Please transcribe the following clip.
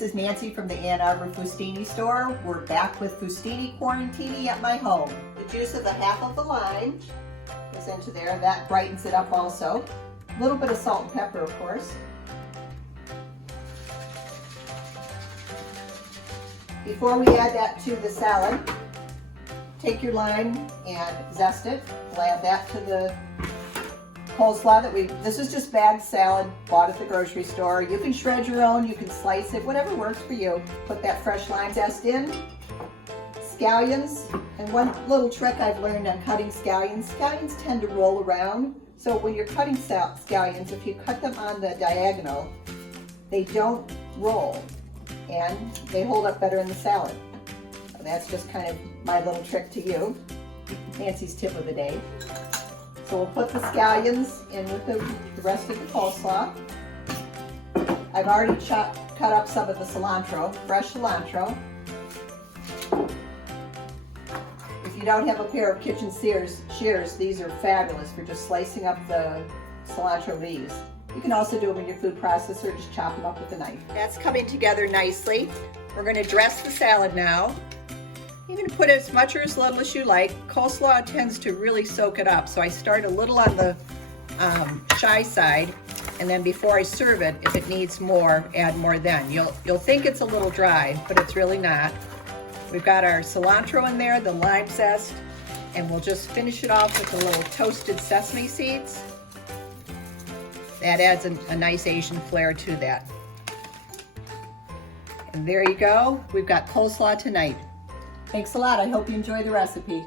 this is Nancy from the Ann Arbor Fustini store. We're back with Fustini Quarantini at my home. The juice of the half of the lime goes into there. That brightens it up also. A little bit of salt and pepper, of course. Before we add that to the salad, take your lime and zest it. We'll add that to the coleslaw this is just bagged salad, bought at the grocery store. You can shred your own, you can slice it, whatever works for you. Put that fresh lime zest in. Scallions, and one little trick I've learned on cutting scallions tend to roll around. So when you're cutting scallions, if you cut them on the diagonal, they don't roll and they hold up better in the salad. So that's just kind of my little trick to you. Nancy's tip of the day. So we'll put the scallions in with the rest of the coleslaw. I've already cut up some of the cilantro, fresh cilantro. If you don't have a pair of kitchen shears, these are fabulous for just slicing up the cilantro leaves. You can also do them in your food processor, just chop them up with a knife. That's coming together nicely. We're going to dress the salad now. You can put as much or as little as you like. Coleslaw tends to really soak it up, so I start a little on the shy side, and then before I serve it, if it needs more, add more then. You'll think it's a little dry, but it's really not. We've got our cilantro in there, the lime zest, and we'll just finish it off with a little toasted sesame seeds. That adds a nice Asian flair to that. And there you go. We've got coleslaw tonight. Thanks a lot. I hope you enjoy the recipe.